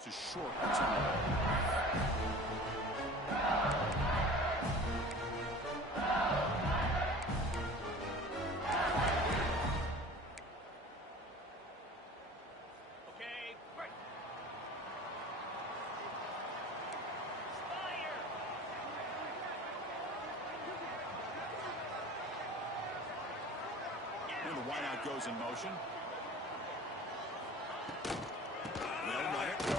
It's a short return. And the wideout goes in motion. They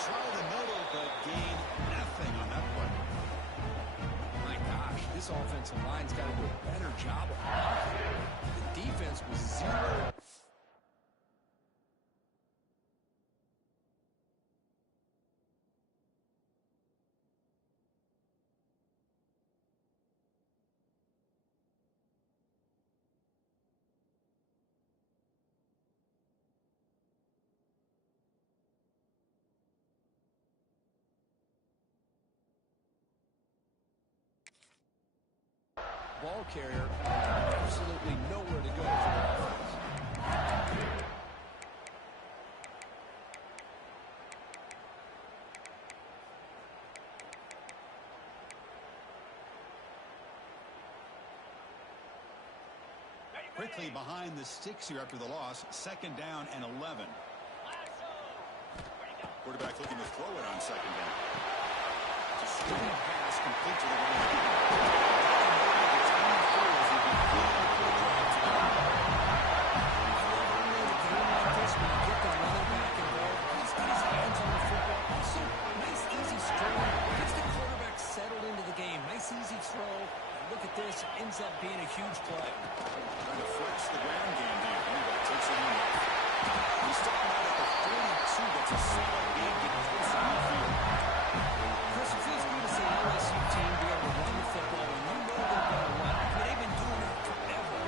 try the middle, but gain nothing on that play. My gosh, this offensive line's got to do a better job of blocking. The defense was zero. Ball carrier, absolutely nowhere to go for the offense. Quickly behind the sticks here after the loss. 2nd down and 11. Quarterback looking to throw it on 2nd down. It's a screen pass complete to the running back. Easy throw. Look at this. It ends up being a huge play. Trying to flex the ground game here. Anyway, takes it in. He's starting out at the 42. That's a solid game. Getting close on the field. Chris, it feels good to see an LSU team be able to run the football when you know they're going to run. But they've been doing it forever.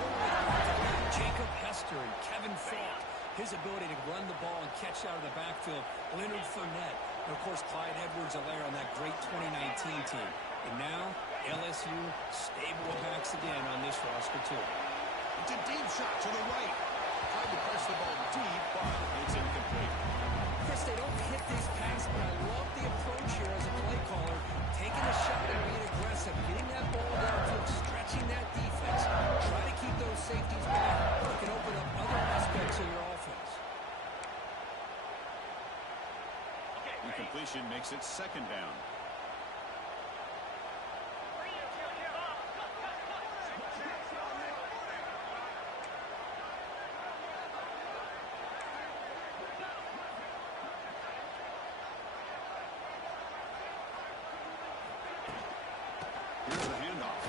Jacob Hester and Kevin Falk. His ability to run the ball and catch out of the backfield. Leonard Fournette. And, of course, Clyde Edwards-Helaire on that great 2019 team. And now, LSU stable backs again on this roster, too. It's a deep shot to the right. Tried to press the ball deep, but it's incomplete. Chris, they don't hit this pass, but I love the approach here as a play caller. Taking a shot and being aggressive, getting that ball downfield, stretching that defense. Try to keep those safeties back. It can open up other aspects of your offense. Incompletion makes it 2nd down. Here's the handoff.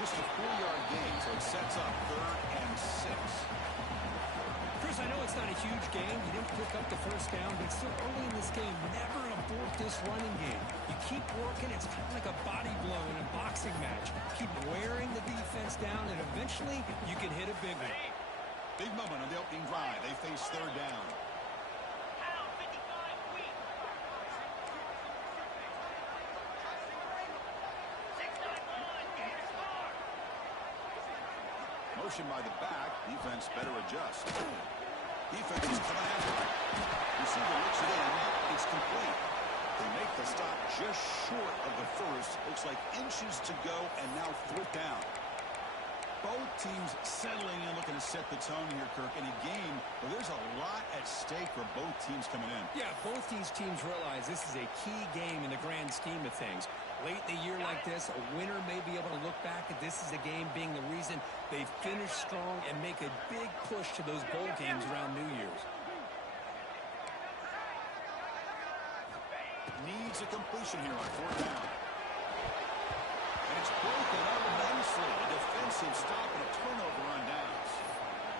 Just a 4-yard gain, so it sets up 3rd and 6. Chris, I know it's not a huge game. You didn't pick up the first down, but still early in this game, never abort this running game. You keep working. It's kind of like a body blow in a boxing match. Keep wearing the defense down, and eventually you can hit a big one. Big moment on the opening drive. They face 3rd down. Motion by the back. Defense better adjust. Defense is coming after it. Receiver looks it in. It's complete. They make the stop just short of the first. Looks like inches to go, and now 4th down. Both teams settling in, looking to set the tone here, Kirk, in a game where there's a lot at stake for both teams coming in. Yeah, both these teams realize this is a key game in the grand scheme of things. Late in the year like this, a winner may be able to look back at this as a game being the reason they finish strong and make a big push to those bowl games around New Year's. Needs a completion here on 4th down. And it's broken up nicely. A defensive stop and a turnover on downs.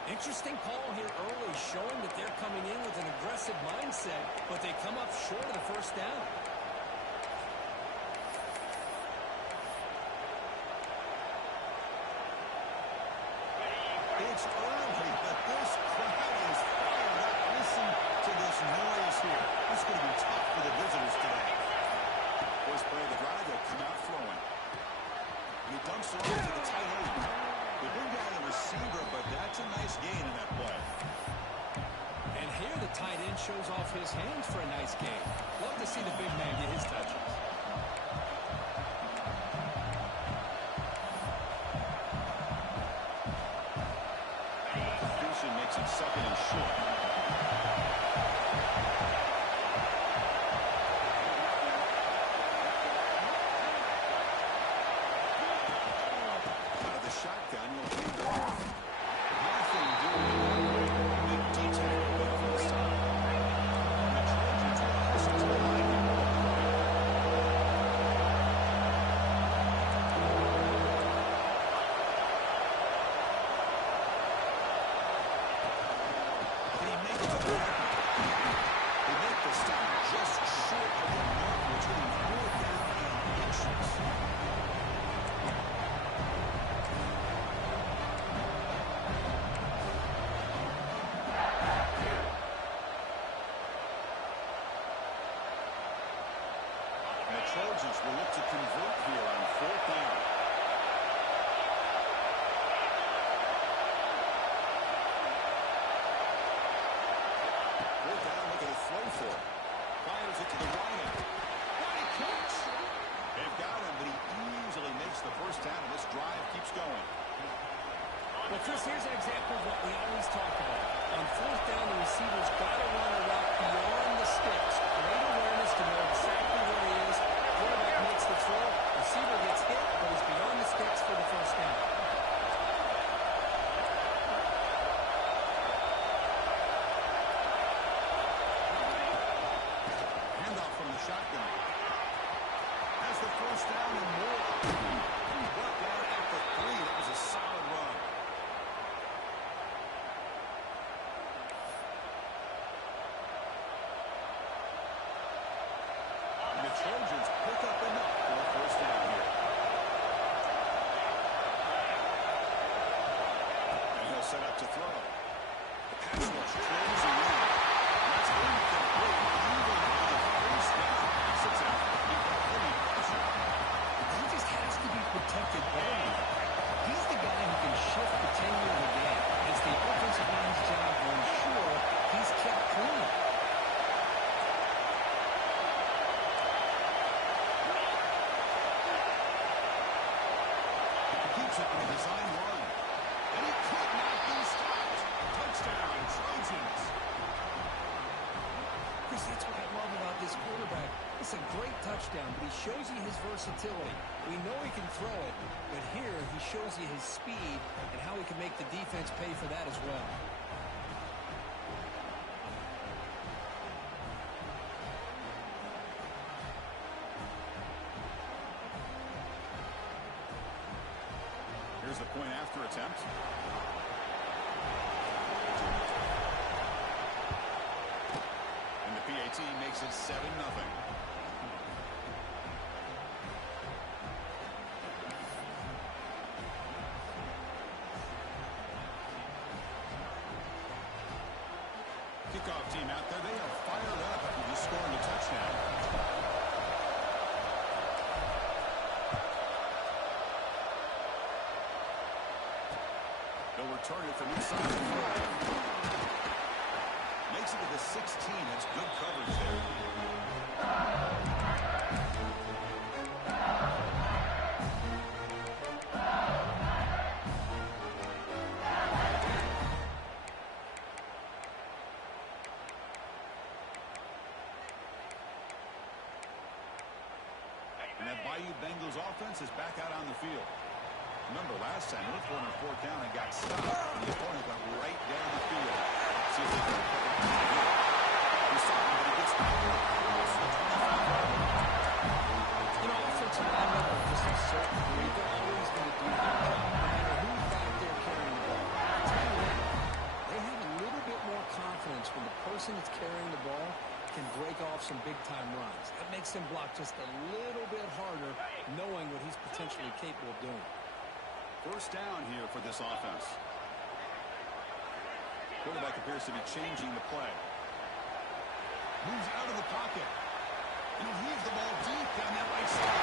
Interesting call here early, showing that they're coming in with an aggressive mindset, but they come up short of the first down. It's early, but this crowd is fired up. Listen to this noise here. This is going to be tough for the visitors today. First play of the drive, they'll come out throwing. And he dumps it off to the tight end. They bring down the receiver, but that's a nice gain in that play. shows off his hands for a nice game. Love to see the big man get his touches. Completion makes it 2nd and short. Out of the shotgun, you'll lead the off. Nothing doing. Big D-tackle there for the stop. The Trojans will pass it to the line here. Can he make it to the mark? They make the stop just short of the mark, which will be 4th down and inches. And the Trojans will look to convert here on 4th down. 4th down, look at a throw for it. Fires it to the right end. What a catch! They've got him, but he easily makes the 1st down, and this drive keeps going. Well, Chris, here's an example of what we always talk about. On 4th down, the receiver's got to run a route beyond the sticks. Great awareness to know exactly where he is. Quarterback makes the throw. Receiver gets hit, but he's beyond the sticks for the 1st down. Handoff from the shotgun. Has the 1st down and more. Brought down at the 3. That was a solid run. And the Trojans pick up enough for a 1st down here. And he'll set up to throw. The pass rush closing in. That's incomplete. Even on a 1st down. Sits out. He's got plenty of pressure. He just has to be protected better. He's the guy who can shift the tenure of the game. It's the offensive line's job to ensure he's kept clean. Keeps it with a design run. And he could not be stopped. Touchdown, Trojans. Chris, that's what I love about this quarterback. It's a great touchdown, but he shows you his versatility. We know he can throw it, but here he shows you his speed and how he can make the defense pay for that as well. Here's the point after attempt. And the PAT makes it 7-0. Kickoff team out there. They are fired up after just scoring a touchdown. They'll return it from inside the 5. Makes it to the 16. That's good coverage there. And that Bayou Bengals offense is back out on the field. Remember last time, looked for him on 4th down and got stopped. And the opponent went right down the field. See if they can recover from that hit. He stopped him, but he gets out across the 25-yard line. You know, offensive linemen are just a certain breed. They're always going to do their job, no matter who's back there carrying the ball. I'll tell you what, they have a little bit more confidence when the person that's carrying the ball can break off some big-time runs. That makes him block just a little bit harder, knowing what he's potentially capable of doing. 1st down here for this offense. Quarterback appears to be changing the play. Moves out of the pocket. And he heaves the ball deep down that right side.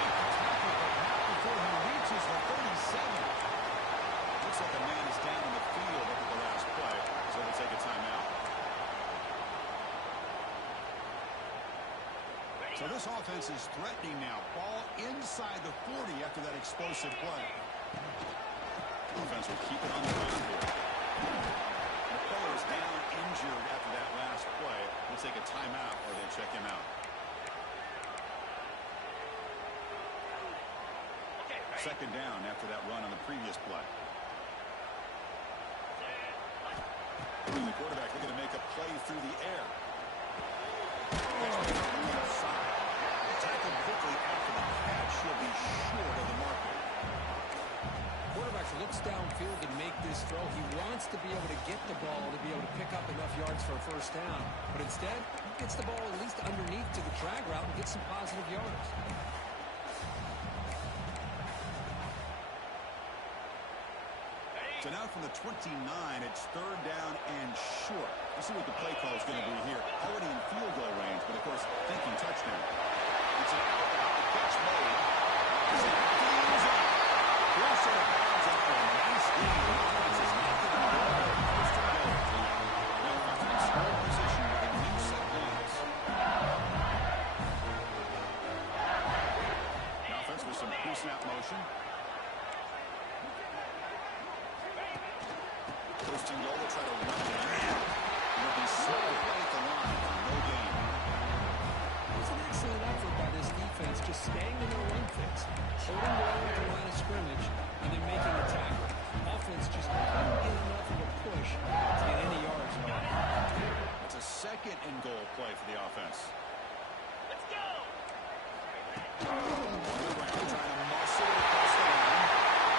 Make the tackle, but not before he reaches the 37. Looks like a man is down in the field at the this offense is threatening now. Ball inside the 40 after that explosive play. Offense will keep it on the ground here. The player is down injured after that last play. We'll take a timeout or they check him out. Second down after that run on the previous play. The quarterback looking to make a play through the air. Tackled quickly after the catch. He'll be short of the marker. Quarterback looks downfield to make this throw. He wants to be able to get the ball to be able to pick up enough yards for a first down. But instead, he gets the ball at least underneath to the drag route and gets some positive yards. So now from the 29, it's third down and short. Let's see what the play call is going to be here. Already in field goal range, but of course, thinking touchdown. It's an out catch made. He's in the end zone. Forced out of bounds after a nice game. The offense is knocked it out of the first and goal. Now offense score position with a new set lines. The offense with some pre-snap motion. First and goal, they'll try to run it. It'll be slow right at the line. No gain. It was an excellent effort by this defense, just staying in their run fix, holding well at the line of scrimmage, and then making a tackle. Offense just couldn't get enough of a push to get any yards on it. It's a second and goal play for the offense. Let's go! Brown trying to muscle it across the line.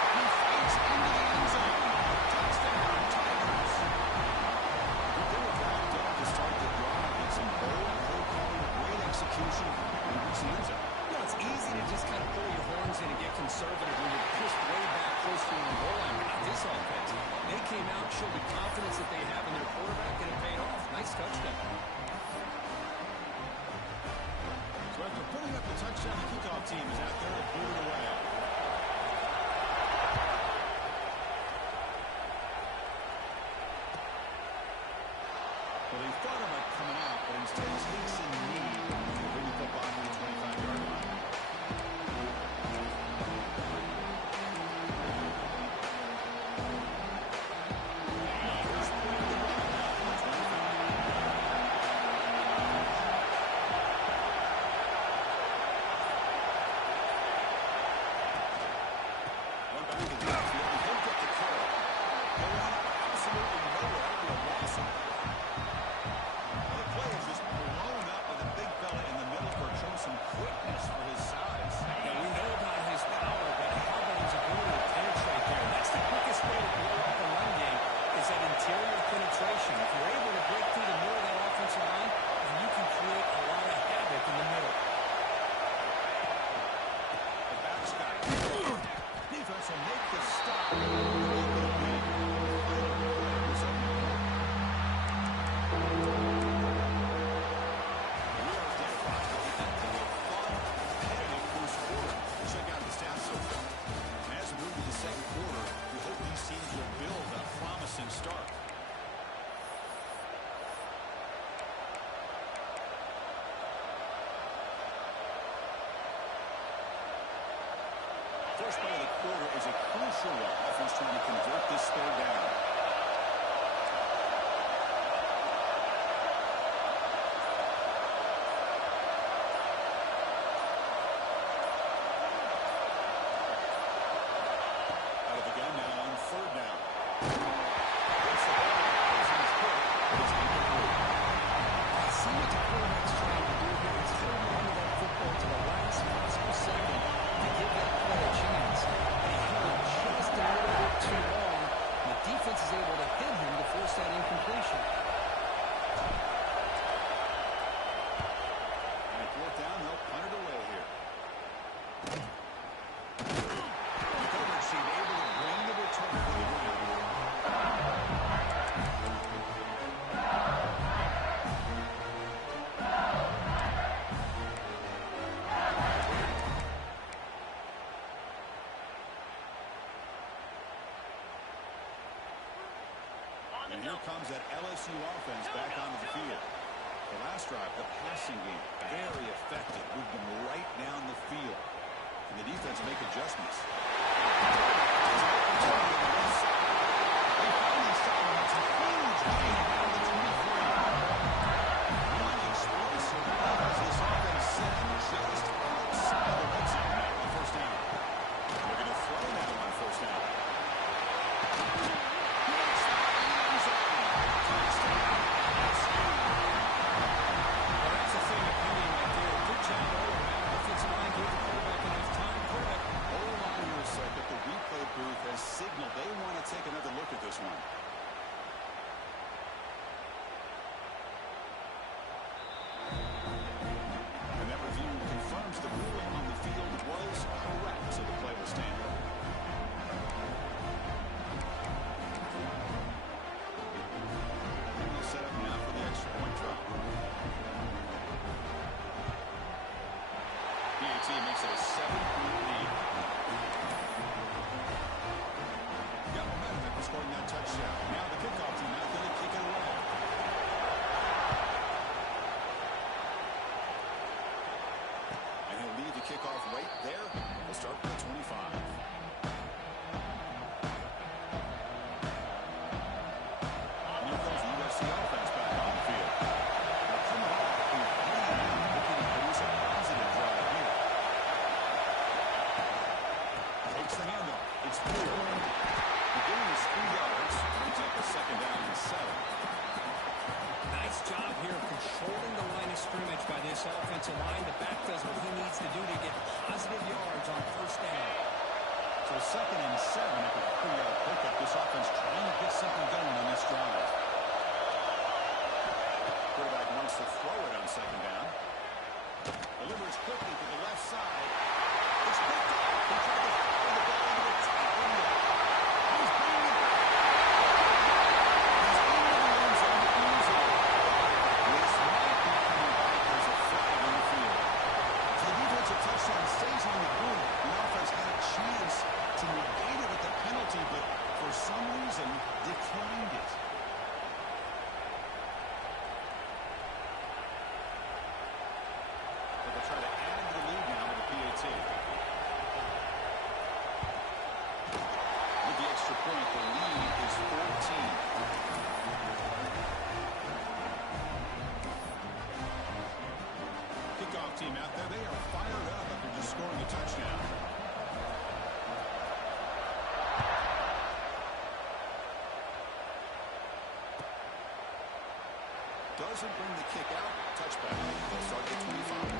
He fights into the end zone. Touchdown, Tigers. They were ground up to start the drive. It's some bold, cold-calling, great execution. And he reached the end zone. You know, it's easy to just kind of pull your horns in and get conservative when you're pushed way back close to the goal line. Not this offense. They came out, showed the confidence that they have in their quarterback, and it paid off. Nice touchdown. So after pulling up the touchdown, the kickoff team is out there to boot it away. Well, they thought about coming out, but instead takes a knee to bring the football to the 25-yard line. First play of the run now from the 25. One back to the outfield. He'll get the carry. Going absolutely nowhere. That'll be a loss of it. The play is just blown up with a big fella in the middle for showing some quickness for his size. Now, we know about his power, but how about his ability to penetrate there? That's the quickest way to blow up a run game is that interior penetration. If you're able to break through the middle of that offensive line, then you can create a lot of havoc in the middle. The backside. Defense will make the stop. A little bit of wind. Final play was up. We are dead clock. That could be a fun, competitive first quarter. Check out the stats so far. And as we move to the second quarter, we hope these teams will build a promising start. First play of the quarter is a crucial one. Offense trying to convert this third down. Out of the gun now on third down. Gets the ball. He's hit. It's incomplete. I see what the quarterback's trying to do here. He's holding on to that football to the last possible second to give that play a chance. But he held it just a little bit too long. And the defense is able to hit him to force that incompletion. And at fourth down, they'll punt it away here. The coverage seemed able to bring the return for the win. And here comes that LSU offense back onto the field. The last drive, the passing game, very effective. Moved them right down the field. And the defense make adjustments. They finally settle into a huge lead around the 23. One explosive as this offense set just outside the red zone now on first down. Looking to throw now on first down. Signal they want to take another look at this one. And that review confirms the ruling on the field was correct, so the play will stand. And they'll set up now for the extra point drop. PAT makes it a 7-point lead. Scoring that touchdown. Now the kickoff team out there to kick it away. And he'll lead the kickoff right there. We'll start with 25. And here comes the USC offense back on the field. Now coming off a lead, looking to produce a positive drive here. Takes the handoff. It's clear. The gain is 3 yards, brings up a second down and 7. Nice job here of controlling the line of scrimmage by this offensive line. The back does what he needs to do to get positive yards on first down. So second and 7 after the 3-yard pickup. This offense trying to get something going on this drive. Quarterback wants to throw it on second down. Delivers quickly to the left side. It's picked up. He tried to throw the ball into the tight window. He's bringing it back. He's into the end zone easily. This might be coming back. There's a flag in the field. So the defensive touchdown stays on the board. The offense had a chance to negate it with the penalty, but for some reason declined it. But they'll try to add to the lead now with the PAT. With the extra point, the lead is 14. Kickoff team out there, they are fired up after just scoring a touchdown. Doesn't bring the kick out. Touchback. They'll start at 25.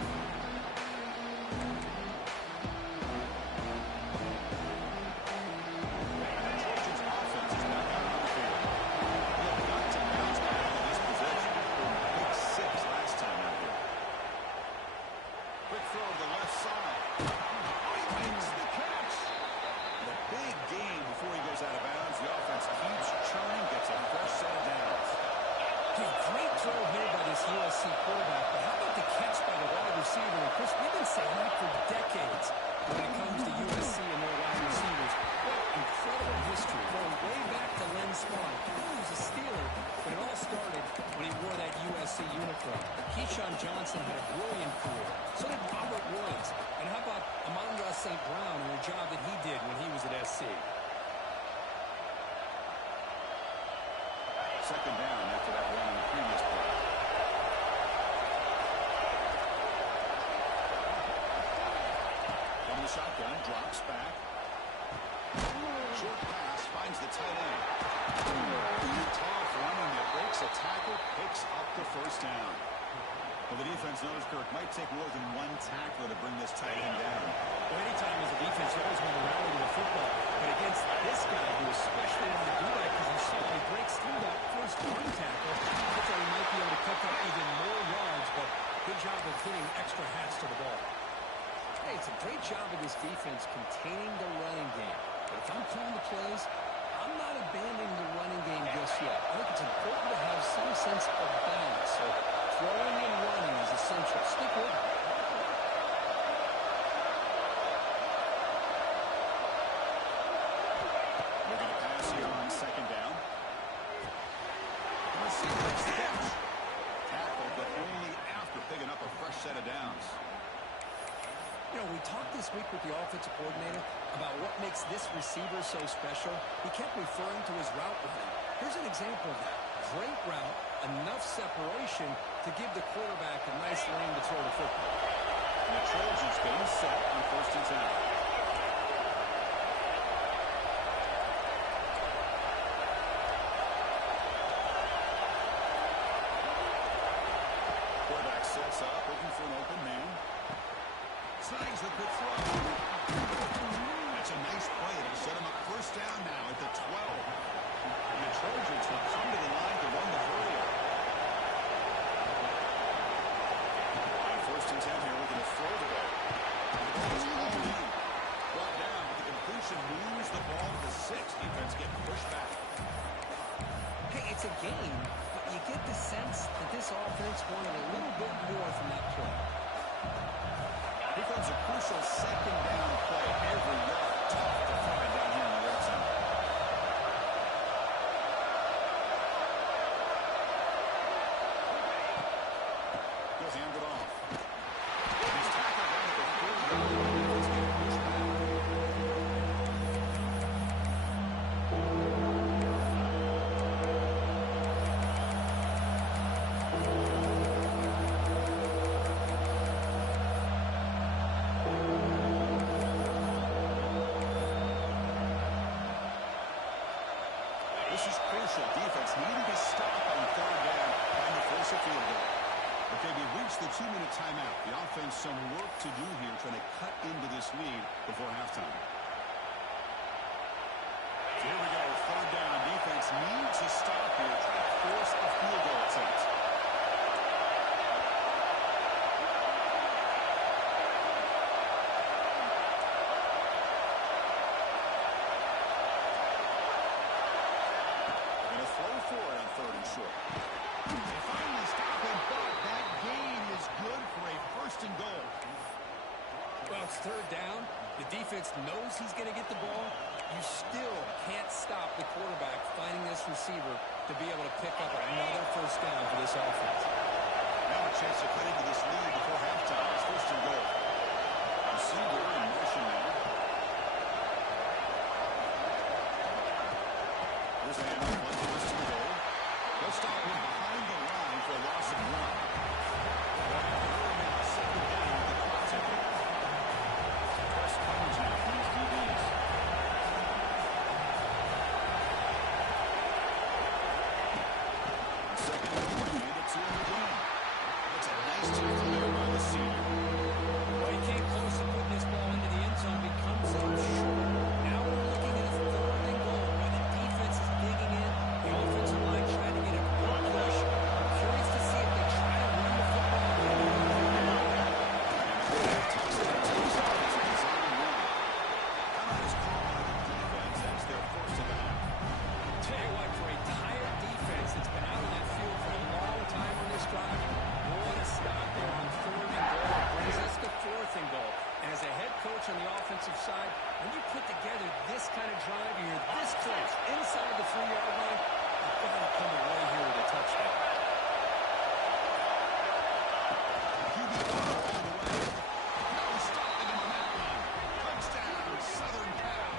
USC quarterback, but how about the catch by the wide receiver? And Chris, we've been saying that for decades when it comes to USC and their wide receivers. What incredible history, going way back to Len Swann. He was a Steeler, but it all started when he wore that USC uniform. Keyshawn Johnson had a brilliant career. So did Robert Woods. And how about Amon-Ra St. Brown and the job that he did when he was at SC? Second down after that run in the previous play. From the shotgun, drops back. Short pass, finds the tight end. Tall for running that breaks a tackle, picks up the first down. Well, the defense knows, Kirk, might take more than one tackler to bring this tight end down. Well, anytime as a defense, you always want to rally to the football. But against this guy, who especially wanted to do that because you saw he breaks through that first one tackle, I thought he might be able to pick up even more yards, but good job of hitting extra hats to the ball. Hey, it's a great job of this defense containing the running game. But if I'm calling the plays, I'm not abandoning the running game just yet. I think it's important to have some sense of balance. So throwing and running is essential. Stick with it. Looking to pass here on second down. The receiver makes the catch. Tackle, but last week with the offensive coordinator about what makes this receiver so special, he kept referring to his route running. Here's an example of that. Great route, enough separation to give the quarterback a nice lane to throw the football. And the Trojans getting set on 1st and 10. Sets up, looking for an open man. Signs the good throw. That's a nice play. It'll set him up 1st down now at the 12. And the Trojans will come to the line to run the hurry. On 1st and 10 here, looking to throw the ball. The ball is all in. Brought down, but the completion moves the ball to the 6. Defense getting pushed back. Hey, it's a game. You get the sense that this offense wanted a little bit more from that play. Here comes a crucial 2nd down play. Every yard tough to find down here in the red zone. He'll hand it off. He's tackled down at the 40-yard line. He's getting pushed back. This is crucial. Defense needing to stop on 3rd down, trying to force a field goal. Okay, we've reached the 2-minute timeout. The offense some work to do here, trying to cut into this lead before halftime. So here we go, 3rd down. Defense needs to stop here, trying to force a field goal attempt. For it on 3rd and short. They finally stop him, but that gain is good for a 1st and goal. Well, it's 3rd down. The defense knows he's going to get the ball. You still can't stop the quarterback finding this receiver to be able to pick up another 1st down for this offense. Now a chance to cut into this lead before halftime. It's 1st and goal. Receiver in motion now. Here's a handoff. They'll stop him behind the line for a loss of 1. Now 2nd down with the clock ticking. Press coverage now from these DBs. Second down, hand it to him again. That's a nice tackle there by the senior. Well, he came close to putting this ball into the end zone. He comes up short. Now we're looking at a 3rd and goal where the defense is digging in. The offensive line trying to get a quick push. I'm curious to see if they try to run the football. Tell you what, for a tired defense that's been out on that field for a long time on this drive, what a stop there on 3rd and goal. It brings us to 4th and goal. And as a head coach on the offensive side, when you put together this kind of drive, you're this close, inside the 3-yard line, you've got to come away here with a touchdown. QB all the way. No stopping him on that one. Touchdown, Southern Cal.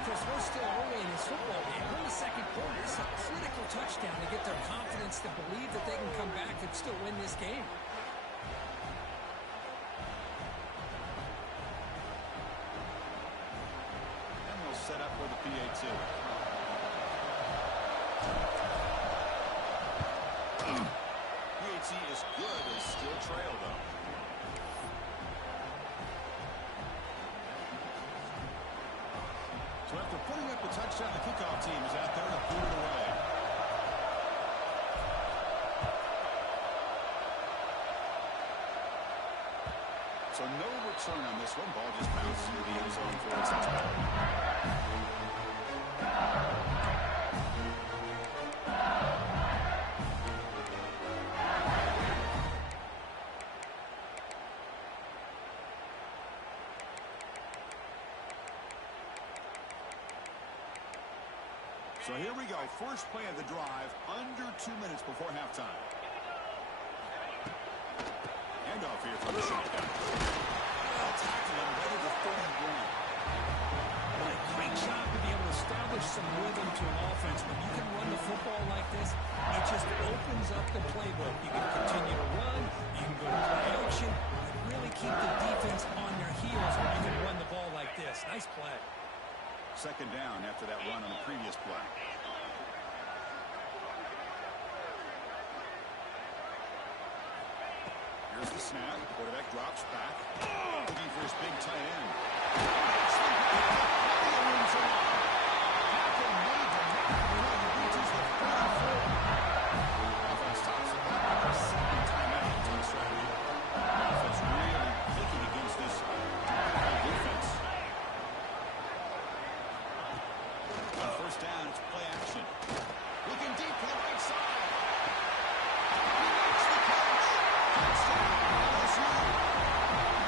Chris, we're still early in this football game. We're in the 2nd quarter. It's a critical touchdown to get their confidence to believe that they can come back and still win this game. And they'll set up for the PAT. PAT is good, is still trail though. So after putting up a touchdown, the kickoff team is out there to boot it away. So no return on this one. Ball just bounced into the end zone for a touchback. So here we go. First play of the drive, under 2 minutes before halftime. Handoff here from the shotgun. tackle him right at the 31. What a great job to be able to establish some rhythm to an offense. When you can run the football like this, it just opens up the playbook. You can continue to run, you can go to play action, and really keep the defense on their heels when you can run the ball like this. Nice play. Second down after that run on the previous play. Here's the snap. Quarterback drops back. Looking for his big tight end. Offense stops it back after 7 timeouts on Saturday. Offense really clicking against this defense. On first down, it's play action. Looking deep for the right side. He makes the catch. Touchdown, LSU.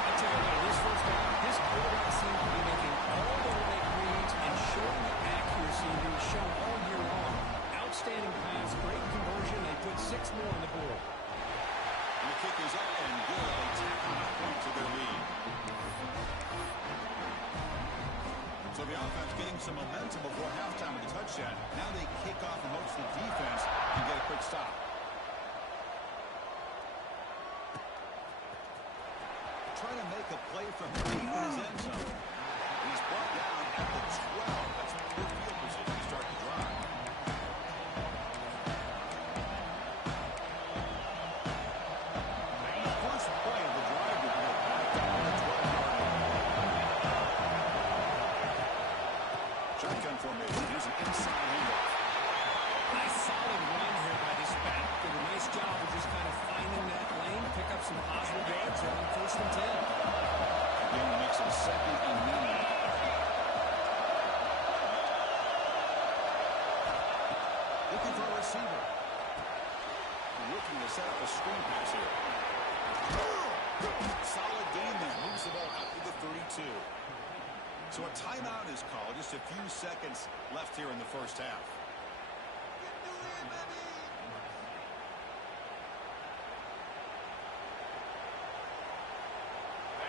I tell you what, this first down, this quarterback seems to be making all the right reads and showing the accuracy that he's shown all year long. Outstanding pass, great conversion. They put 6 more on the board. And the kick is up and good. They tack on a point to their lead. So the offense getting some momentum before halftime with the touchdown. Now they kick off amongst the defense and get a quick stop. Trying to make a play from deep in his end zone. He's brought down at the 12. That's a good field position to start the drive. The first play of the drive will be back down to the 12-yard line. Shotgun formation. Here's an inside handoff. Nice solid run here by this back. Did a nice job of just kind of finding that lane, pick up some positive yards on first and 10. Again, makes it second and many. Looking for a receiver. Looking to set up a screen pass here. Solid gain there. Moves the ball out to the 32. So a timeout is called. Just a few seconds left here in the first half.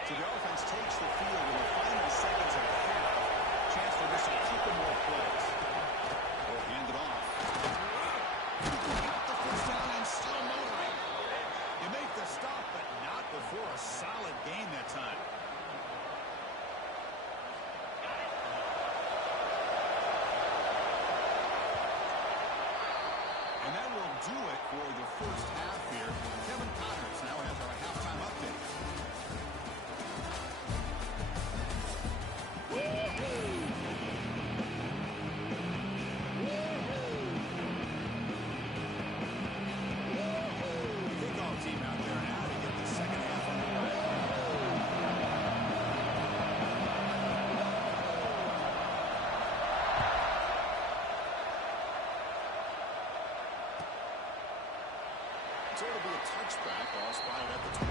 So the offense takes the field in the final seconds of the half. Chance for just a couple more plays. They'll hand it off. Got the first down and still motoring. You make the stop, but not before a solid gain that time. And that will do it for the first half here. Kevin Connors now has our halftime update. Kickoff team out there now to get the second half underway. So it'll be a touchback. Ball spotted at the 25.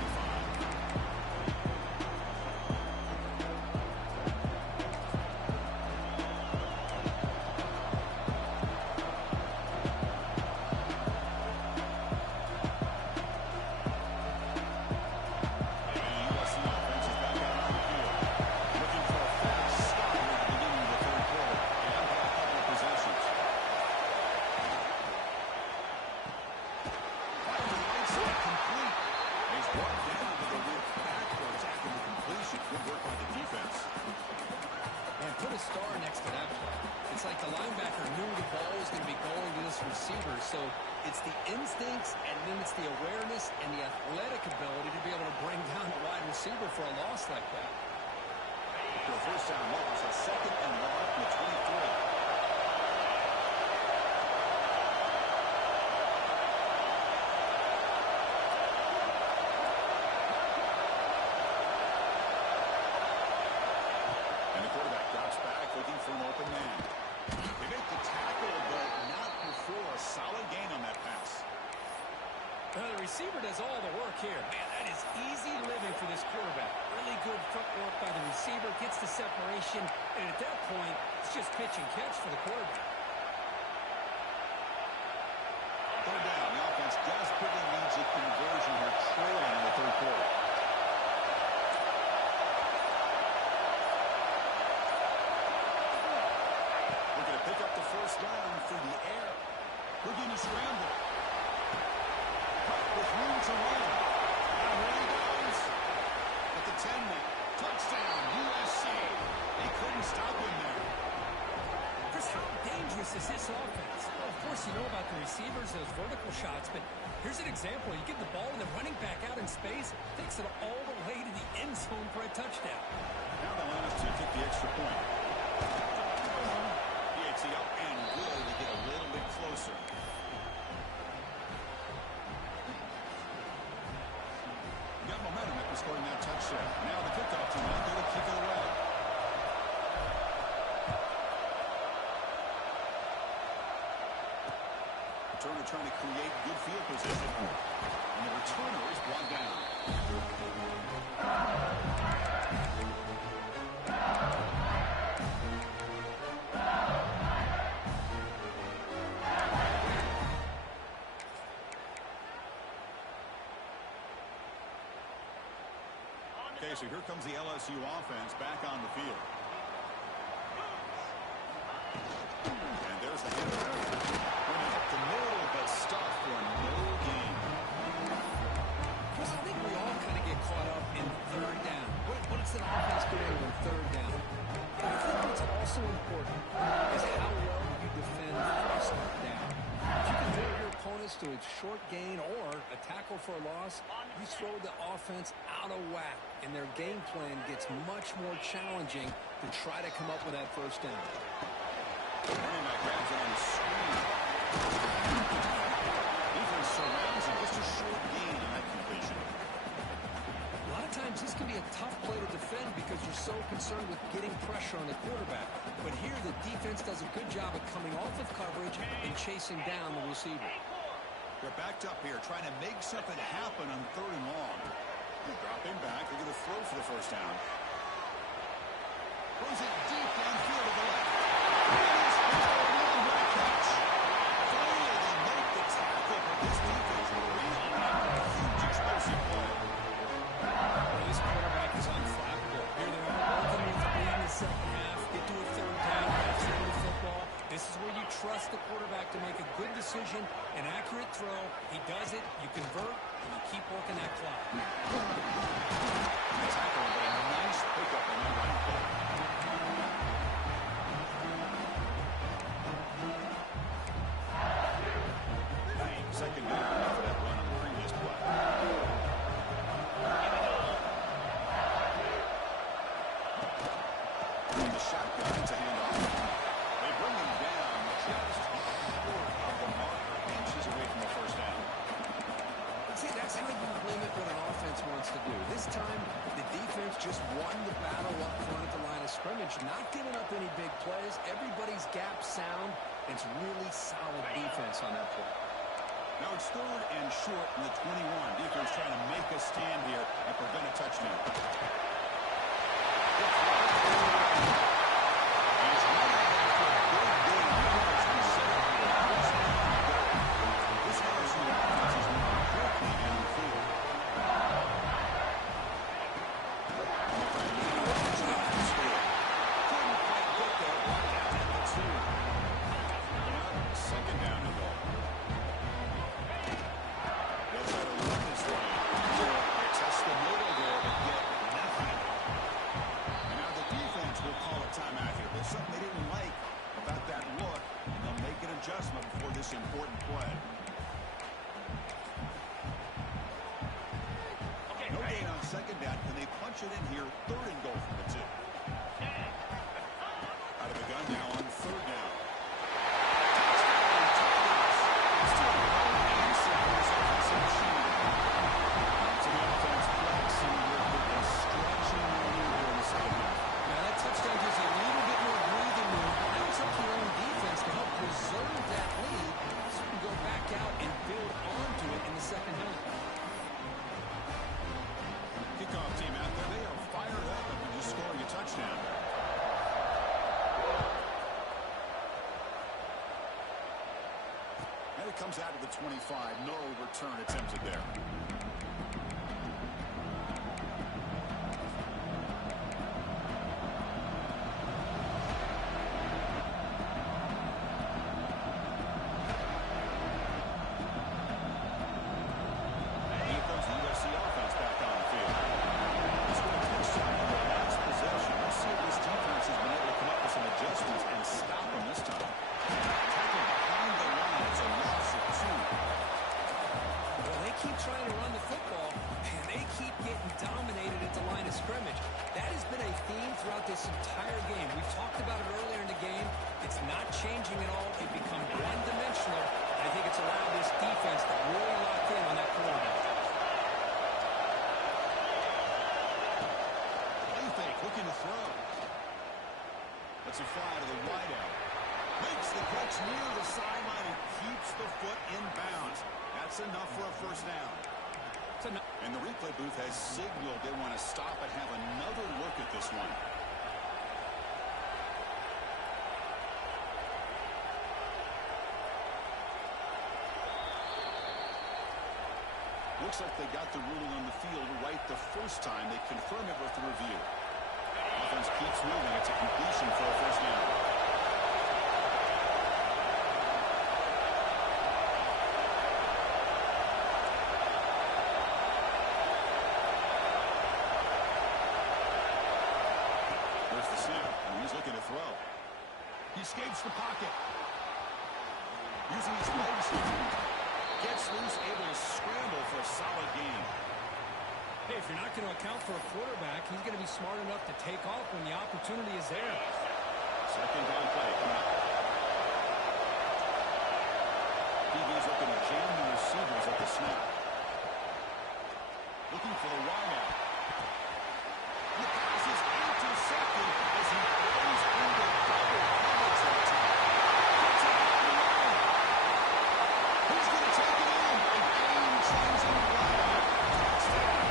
So it's the instincts, and then it's the awareness and the athletic ability to be able to bring down a wide receiver for a loss like that. For a first down loss, a second and long from the 23. For an open man. They make the tackle, but not before a solid gain on that pass. The receiver does all the work here. Man, that is easy living for this quarterback. Really good footwork by the receiver, gets the separation, and at that point, it's just pitch and catch for the quarterback. Third down, the offense desperately needs a conversion here, trailing in the third quarter. dangerous is this offense? Well, of course, you know about the receivers, those vertical shots, but here's an example. You give the ball and the running back out in space, takes it all the way to the end zone for a touchdown. Now the line up to take the extra point. DHC up and good to get a little bit closer. Got momentum after scoring that touchdown. Now the kickoff team out there to kick it away. Returner trying to create good field position. And the returner is brought down. Okay, so here comes the LSU offense back on the field. And there's the handoff. Running up the middle, but stuffed for no gain. Chris, I think we all kind of get caught up in third down. What is an offense doing on third down? But I think what's also important is how well you defend first down. If you can throw your opponents to a short gain or a tackle for a loss, you throw the offense out of whack, and their game plan gets much more challenging to try to come up with that first down. Running back grabs it on the screen. Defense surrounds him. Just a short gain on that completion. A lot of times this can be a tough play to defend because you're so concerned with getting pressure on the quarterback. But here the defense does a good job of coming off of coverage and chasing down the receiver. They're backed up here trying to make something happen on third and long. They drop him back. They're going to throw for the first down. Throws it deep downfield to the left. This quarterback is unflappable. Here they are working with the lead in the second half. Get to a third down. That's the end of football. This is where you trust the quarterback to make a good decision, an accurate throw. He does it. You convert, and you keep working that clock. Tackle, but a nice pickup on that line play. Second down after that run on the previous play. The shotgun to hand off. They bring him down just short of the marker, inches away from the first down. See, that's how you limit what an offense wants to do. This time, the defense just won the battle up front at the line of scrimmage, not giving up any big plays. Everybody's gap sound. It's really solid defense on that play. Now it's third and short from the 21. Defense trying to make a stand here and prevent a touchdown. This LSU offense is moving quickly down the field. Couldn't quite get there. Brought down at the 2. Now, second down and goal. They'll try to run this one. Test the middle there, but get nothing. And now the defense will call a timeout here. There's something they didn't like about that look, and they'll make an adjustment before this important play. No gain on second down. Can they punch it in here? Third and goal from the 2. Out of the gun now on third down. Kickoff team out there. They are fired up and just scoring a touchdown. And it comes out of the 25. No return attempted there. changing it all. They've become one-dimensional. I think it's allowed this defense to really lock in on that quarterback. Play fake, looking to throw. Lets it fly to the wideout. Makes the catch near the sideline and keeps the foot in bounds. That's enough for a first down. And the replay booth has signaled they want to stop and have another look at this one. Looks like they got the ruling on the field right the first time. They confirm it with the review. Offense keeps moving. It's a completion for a first down. There's the snap, and he's looking to throw. He escapes the pocket. Using his legs. Gets loose, able to scramble for a solid gain. Hey, if you're not going to account for a quarterback, he's going to be smart enough to take off when the opportunity is there. Second down play coming up. DB's looking to jam the receivers at the snap. Looking for the wideout. The pass is intercepted as he throws into double coverage that time. Gets it out of the way. He's going to take it in. A game-changing play. Touchdown.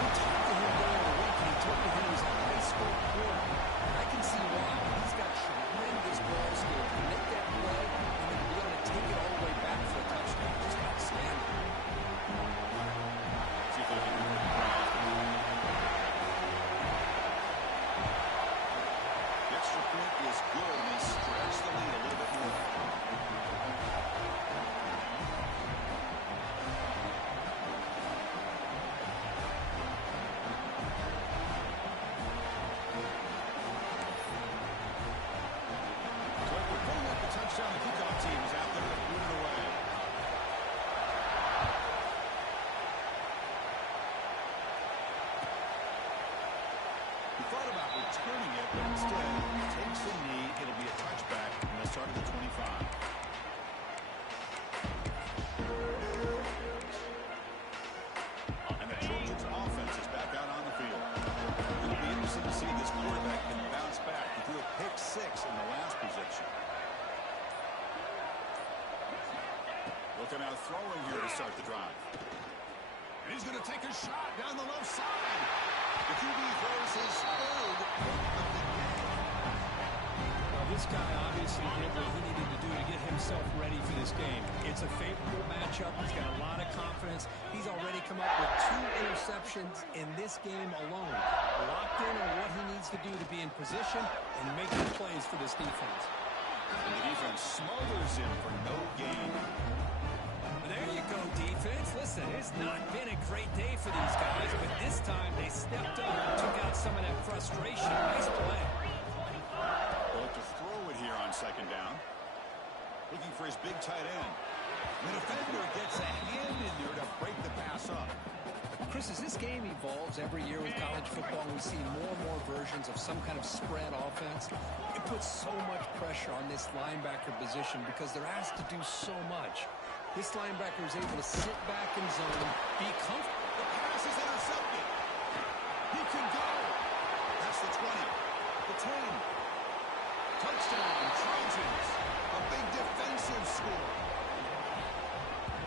We talked to him during the week, and he told me he was a high school quarterback. I can see why. He's got tremendous ball skill to make that play and then to be able to take it all the way back for a touchdown. Just outstanding. See if they can move the ground. The extra point is good, and they stretch the lead a little bit more. Touchdown, the kickoff team is out there to put it away. He thought about returning it, but instead takes the knee. It'll be a touchback, and they'll start at the 25. And the Trojans' offense is back out on the field. It'll be interesting to see if this quarterback can bounce back. He threw a pick six in the last possession. Looking out throwing here to start the drive. And he's going to take a shot down the left side. The QB throws his third of the game. Well, this guy obviously did what he needed to do to get himself ready for this game. It's a favorable matchup. He's got a lot of confidence. He's already come up with 2 interceptions in this game alone. Locked in on what he needs to do to be in position and make the plays for this defense. And the defense smothers him for no gain. There you go, defense. Listen, it's not been a great day for these guys, but this time they stepped up and took out some of that frustration. Nice play. They'll look to throw it here on second down. Looking for his big tight end. The defender gets a hand in there to break the pass up. Chris, as this game evolves every year with college football, we see more and more versions of some kind of spread offense. It puts so much pressure on this linebacker position because they're asked to do so much. This linebacker is able to sit back in zone, be comfortable. The pass is intercepted. He can go. That's the 20. The 10. Touchdown, Trojans. A big defensive score.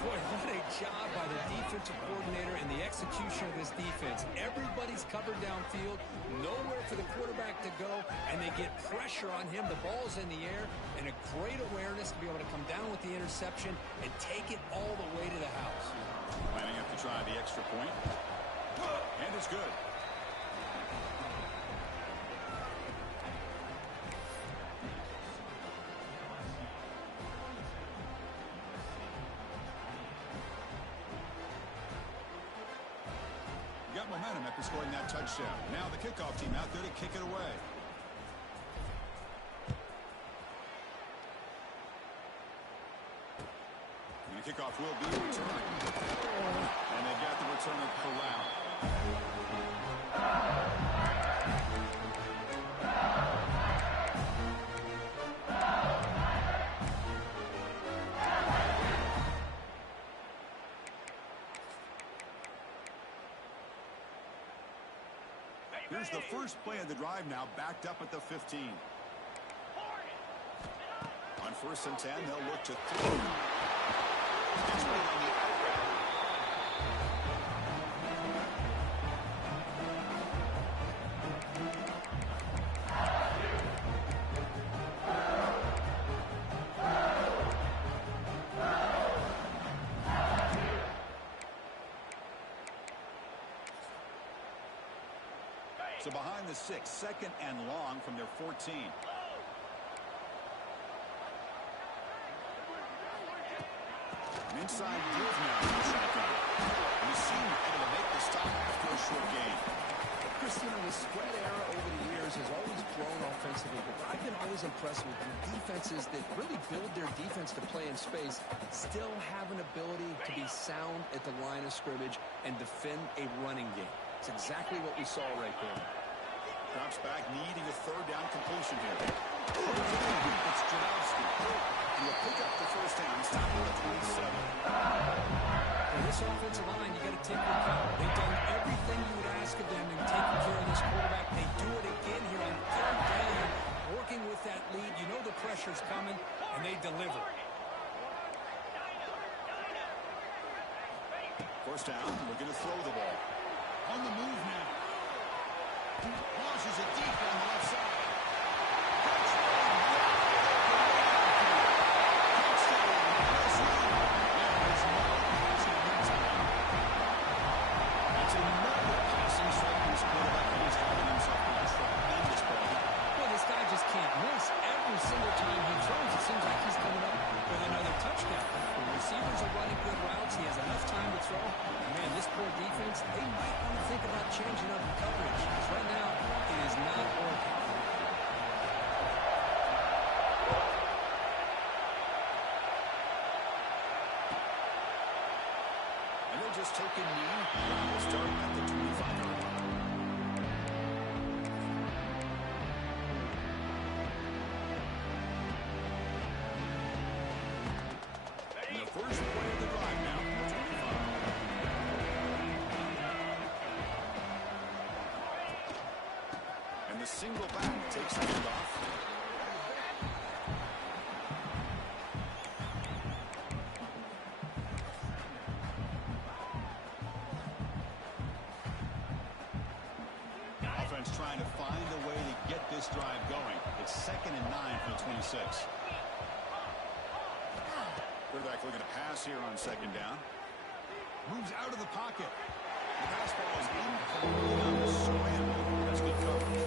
Boy, what a job by the defensive coordinator and the execution of this defense. Everybody's covered downfield, nowhere for the quarterback to go, and they get pressure on him. The ball's in the air, and a great awareness to be able to come down with the interception and take it all the way to the house. Lining up to try the extra point. And it's good. Got momentum after scoring that touchdown. Now the kickoff team out there to kick it away. And the kickoff will be returned. And they've got the returner corralled. Here's the first play of the drive now, backed up at the 15. On 1st and 10, they'll look to throw. Next play on the out route. So behind the 6, 2nd and long from their 14. An inside give now in the shotgun. And the senior able to make the stop after a short gain. Christina, the spread era over the years has always grown offensively, but I've been always impressed with the defenses that really build their defense to play in space, still have an ability to be sound at the line of scrimmage and defend a running game. It's exactly what we saw right there. Drops back, needing a 3rd down completion here. It's Jadowski. And will pick up the 1st down. Stop at the 27. In this offensive line, you got to take your count. They've done everything you would ask of them in taking care of this quarterback. They do it again here on 3rd down, working with that lead. You know the pressure's coming, and they deliver. 1st down, looking to throw the ball. On the move now. Launches it deep on the left side. That's another passing strike. This quarterback is driving himself into a tremendous ball. Well, this guy just can't miss. Every single time he throws, it seems like he's coming up with another touchdown. The receivers are running good routes. He has enough time to throw. And man, this poor defense, they might want to think about changing up the coverage. Because right now, it is not working. And they'll just take a knee. We'll start at the 25-yard line. And the first play of the drive now from the 25. And the single back takes the handoff. Offense trying to find a way to get this drive going. It's 2nd and 9 for the 26. Quarterback looking to pass here on 2nd down. Moves out of the pocket. The pass ball is incomplete on the scramble. That's good coverage.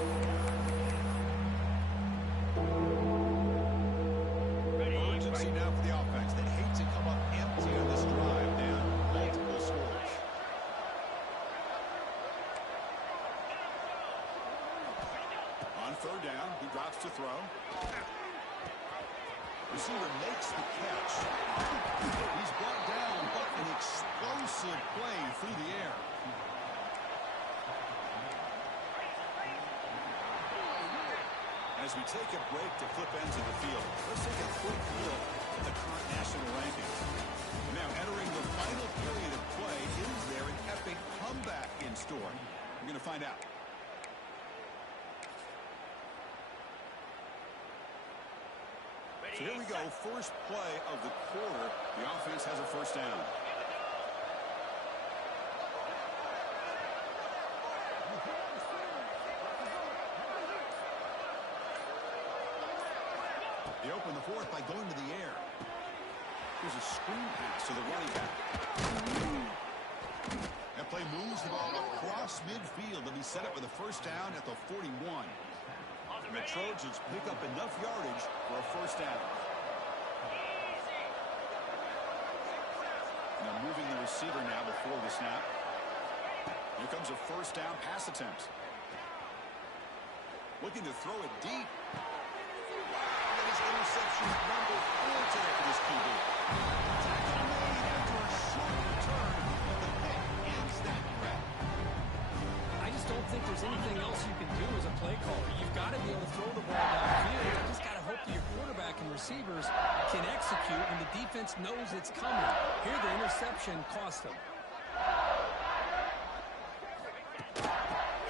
Urgency now for the offense. They'd hate to come up empty on this drive, down multiple scores. On 3rd down, he drops to throw. Receiver makes the catch. He's brought down, but an explosive play through the air. As we take a break to flip ends of the field, let's take a quick look at the current national rankings. Now entering the final period of play, is there an epic comeback in store? We're going to find out. So here we go, first play of the quarter. The offense has a 1st down. They open the 4th by going to the air. Here's a screen pass to the running back. That play moves the ball across midfield. They'll be set up with a 1st down at the 41. And the Trojans pick up enough yardage for a 1st down. Now moving the receiver now before the snap. Here comes a 1st down pass attempt. Looking to throw it deep. That is interception number 4 today for this QB. Tackle made after a short return, but the pick ends that threat. I just don't think there's anything else you can do as a play caller. You've got to be able to throw the ball downfield. You just got to hope that your quarterback and receivers can execute when the defense knows it's coming. Here, the interception cost them.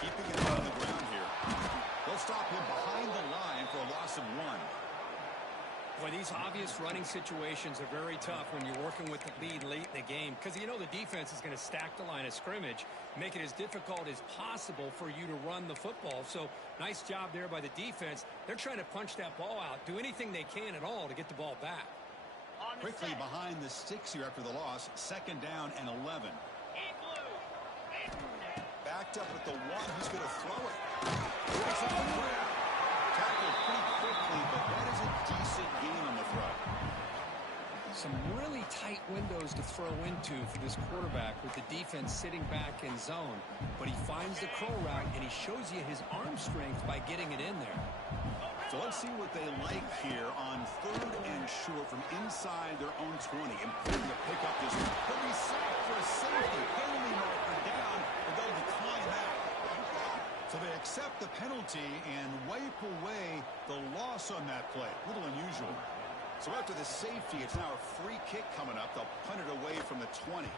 Keeping it on the ground. Well, these obvious running situations are very tough when you're working with the lead late in the game because you know the defense is going to stack the line of scrimmage, make it as difficult as possible for you to run the football. So nice job there by the defense. They're trying to punch that ball out, do anything they can at all to get the ball back. Quickly behind the sticks here after the loss. 2nd down and 11. Backed up at the 1. He's going to throw it. It's on the ground. Tackled pretty quickly, but that is a decent gain on the throw. Some really tight windows to throw into for this quarterback with the defense sitting back in zone. But he finds the curl route, and he shows you his arm strength by getting it in there. So let's see what they like here on 3rd and short from inside their own 20. Important to pick up this one. He'll be sacked for a safety. Penalty marker down, but they'll decline that. So they accept the penalty and wipe away the loss on that play. A little unusual. So after the safety, it's now a free kick coming up. They'll punt it away from the 20.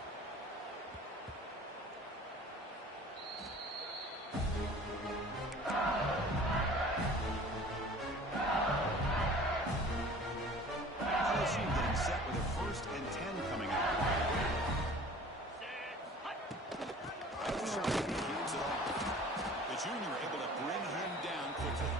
LSU getting set with a 1st and 10 coming up. Keeps it off. The junior able to bring him down quickly.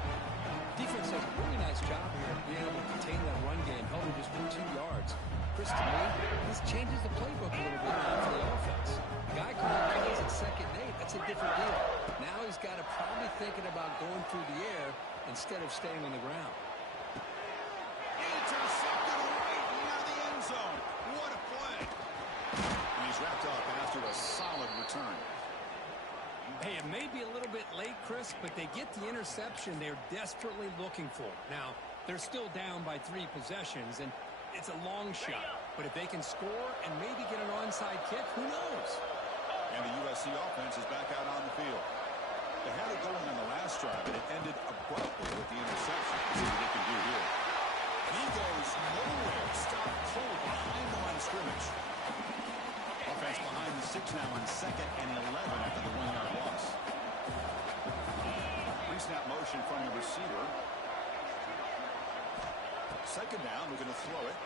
Defense does a really nice job here of being able to contain that run game, held him just for 2 yards. Chris, to me, this changes the playbook a little bit now for the offense. The guy calling plays at 2nd and 8, that's a different deal. Now he's got to probably thinking about going through the air instead of staying on the ground. Intercepted right near the end zone. What a play. And he's wrapped up after a solid return. Hey, it may be a little bit late, Chris, but they get the interception they're desperately looking for. Now, they're still down by 3 possessions, and it's a long shot. But if they can score and maybe get an onside kick, who knows? And the USC offense is back out on the field. They had it going on the last drive, and it ended abruptly with the interception. See what they can do here. And he goes nowhere. Stopped cold behind the line of scrimmage. Offense behind the 6 now on 2nd and 11 after the 1-yard loss. Pre-snap motion from the receiver. 2nd down, we're going to throw it.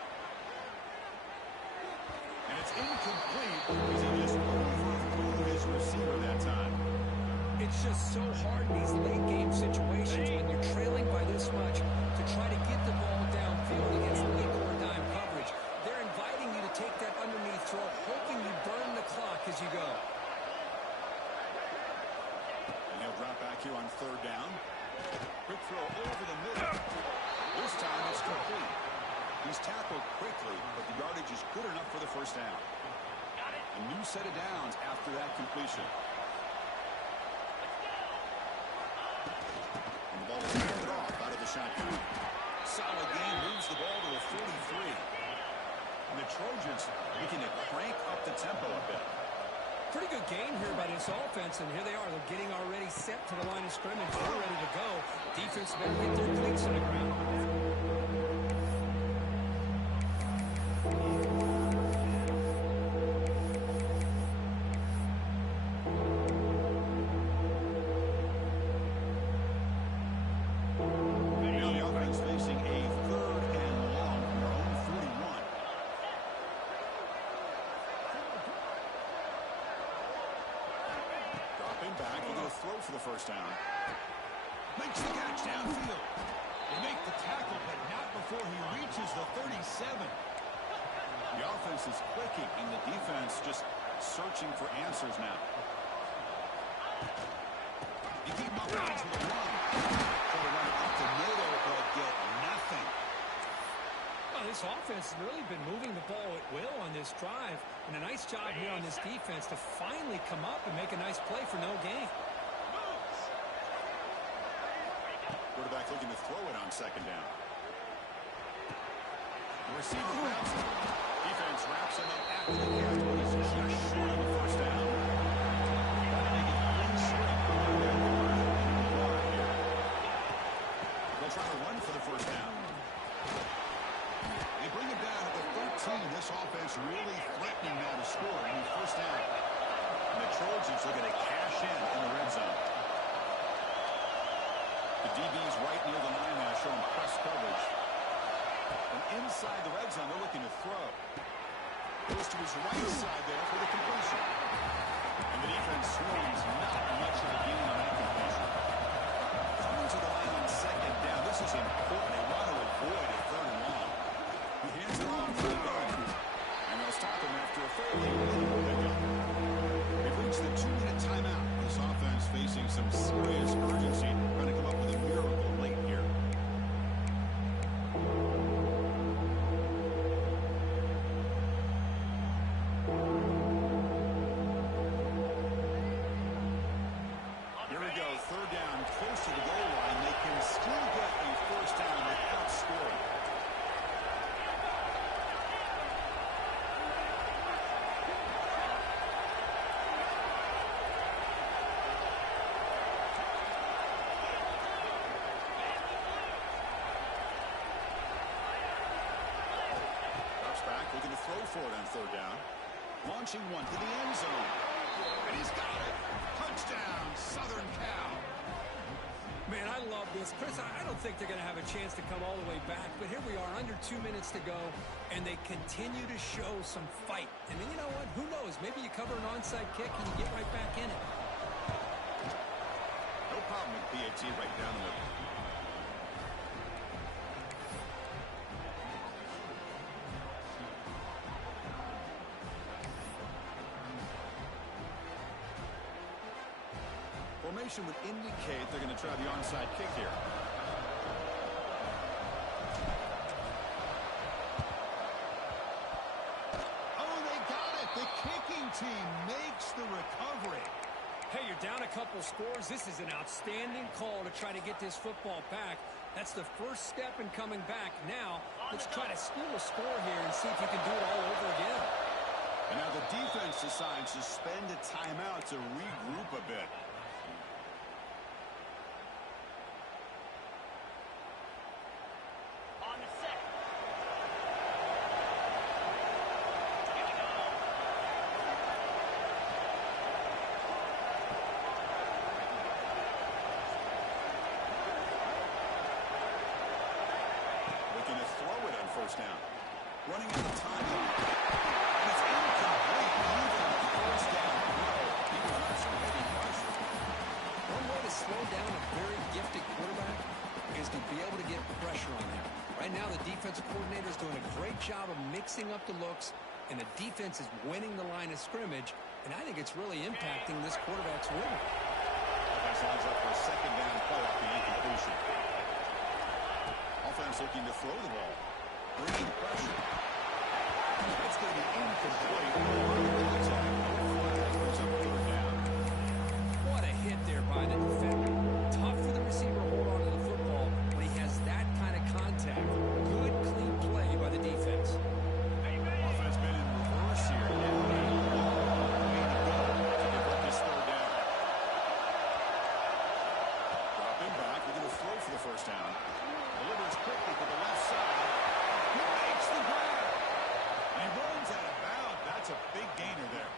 And it's incomplete because he just overthrew his receiver that time. It's just so hard in these late game situations when you're trailing by this much to try to get the ball downfield against nickel or dime coverage. They're inviting you to take that underneath throw, hoping you burn the clock as you go. And he'll drop back here on 3rd down. Quick throw over the middle. This time it's complete. He's tackled quickly, but the yardage is good enough for the 1st down. A new set of downs after that completion. And the ball is handed off out of the shotgun. Solid gain, moves the ball to the 43. And the Trojans looking to crank up the tempo a bit. Pretty good game here by this offense, and here they are. They're getting already set to the line of scrimmage. They're ready to go. Defense better get their cleats on the ground. Back, he's going to throw for the 1st down. Makes the catch downfield. They make the tackle, but not before he reaches the 37. The offense is clicking, and the defense just searching for answers now. You keep him up to the run. Try to run it up the middle, but get nothing. Well, this offense has really been moving the ball at will on this drive. And a nice job here on this defense to finally come up and make a nice play for no gain. Quarterback looking to throw it on 2nd down. The receiver wraps him. Defense wraps him up after the catch, but he's just short of the 1st down. Got to make it one straight. They'll try to run for the 1st down. They bring it down at the 13. This offense really threatening now to score on the 1st down. And the Trojans looking to cash in the red zone. The DB's right near the line now showing press coverage. inside the red zone. They're looking to throw. Goes to his right side there for the completion. And the defense swarms not much of a gain on that completion. Coming to the line on second down. This is important. They want to avoid a third and long. He hands it off to the gun. And they'll stop him after a fairly late pickup. They've reached the 2-minute timeout. This offense facing some serious urgency. Trying to come up with a miracle late here. Here we go. Third down, close to the goal line. They can still get a first down without scoring. Back, looking to throw for it on third down. Launching one to the end zone. And he's got it. Touchdown, Southern Cal. Man, I love this. Chris, I don't think they're going to have a chance to come all the way back, but here we are, under 2 minutes to go, and they continue to show some fight. And then, you know what? Who knows? Maybe you cover an onside kick and you get right back in it. No problem with PAT right down the middle. Formation would indicate they're going to try the onside kick here. Oh, they got it. The kicking team makes the recovery. Hey, you're down a couple scores. This is an outstanding call to try to get this football back. That's the first step in coming back. Now, let's try to steal a score here and see if you can do it all over again. And now the defense decides to spend a timeout to regroup a bit. First down. Running out of time. And it's incomplete. Even first down. No, he was not some heavy pressure. One way to slow down a very gifted quarterback is to be able to get pressure on him. Right now, the defensive coordinator is doing a great job of mixing up the looks, and the defense is winning the line of scrimmage, and I think it's really impacting this quarterback's win. Offense lines up for a second down play off the incompletion. Offense looking to throw the ball. Bringing pressure. It's going to be incomplete. What a hit there by the defender. Tough for the receiver to hold on to the football when he has that kind of contact. Good, clean play by the defense. Offense been in reverse here. Now a long way to go to convert this third down. Dropping back. We're going to throw for the first down. Delivers quickly to the left side. He makes the grab. And he runs out of bounds. That's a big gainer there.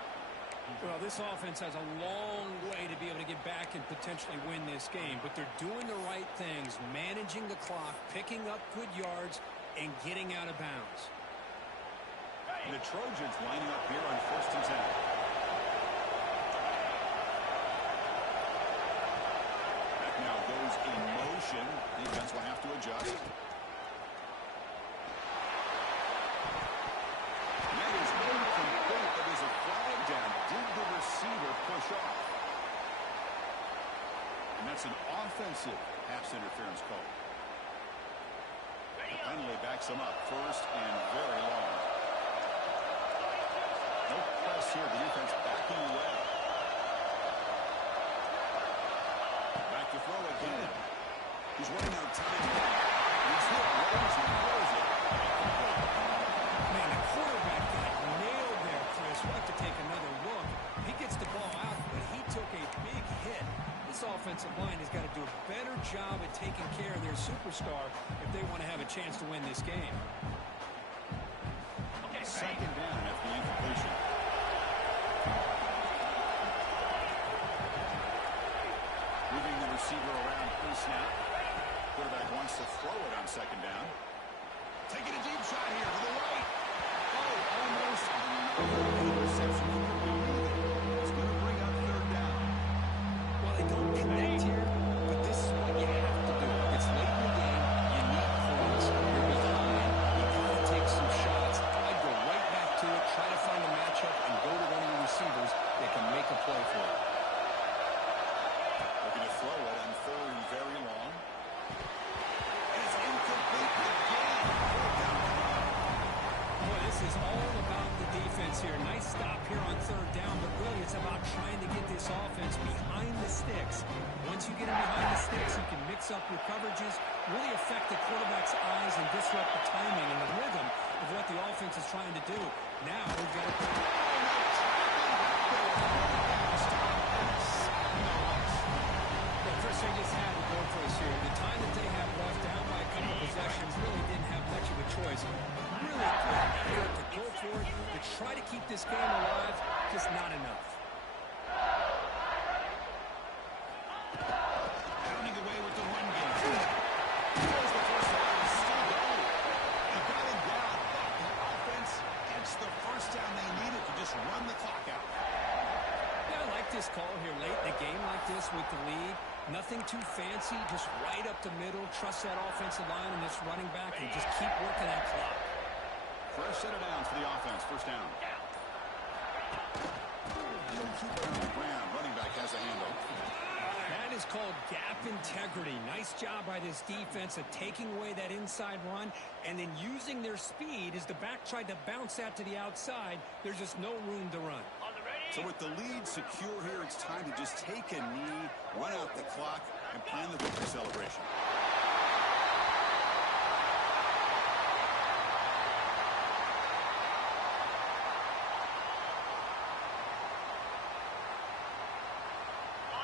Well, this offense has a long way to be able to get back and potentially win this game, but they're doing the right things, managing the clock, picking up good yards, and getting out of bounds. And the Trojans lining up here on 1st and 10. That now goes in motion. Defense will have to adjust. Off. And that's an offensive pass interference call. The penalty backs them up 1st and very long. No press here. The defense backing away. Back to throw again. He's running out of time. He's hit. Rolls and throws it. Man, the quarterback got nailed there, Chris. We'll have to take another look. He gets the ball out, but he took a big hit. This offensive line has got to do a better job at taking care of their superstar if they want to have a chance to win this game. Second down after the incompletion. Moving the receiver around pre-snap. Quarterback wants to throw it on second down. Taking a deep shot Interception. It's going to bring up third down. Well, they don't connect here, but this is what you have to do. It's late in the game. You need points. You're behind. You got to take some shots. I'd go right back to it, try to find a matchup, and go to one of your receivers that can make a play for you. Looking to throw it on third and very long. And it's incomplete again. Boy, this is all about the defense here. Nice stop here on third down, but really it's about trying to get this offense behind the sticks. Once you get them behind the sticks, you can mix up your coverages, really affect the quarterback's eyes and disrupt the timing and the rhythm of what the offense is trying to do. Now we've got to... Well, Chris, they just had to go for us here. The time that they have left, down by a couple possessions, really didn't have much of a choice. Really good effort to go for it, to try to keep this game alive, just not enough. Pounding away with the run game. Here's the first down. It's still going. He got him down. The offense gets the first down they needed to just run the clock out. Yeah, I like this call here late in a game like this with the lead. Nothing too fancy, just right up the middle. Trust that offensive line and this running back and just keep working that clock. Fresh set of downs for the offense. First down. He'll keep it on the ground. Running back has a handle. That is called gap integrity. Nice job by this defense of taking away that inside run and then using their speed as the back tried to bounce that to the outside. There's just no room to run. So with the lead secure here, it's time to just take a knee, run out the clock, and plan the victory celebration.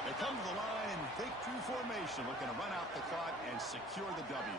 They come to the line, think true formation, looking to run out the clock and secure the W.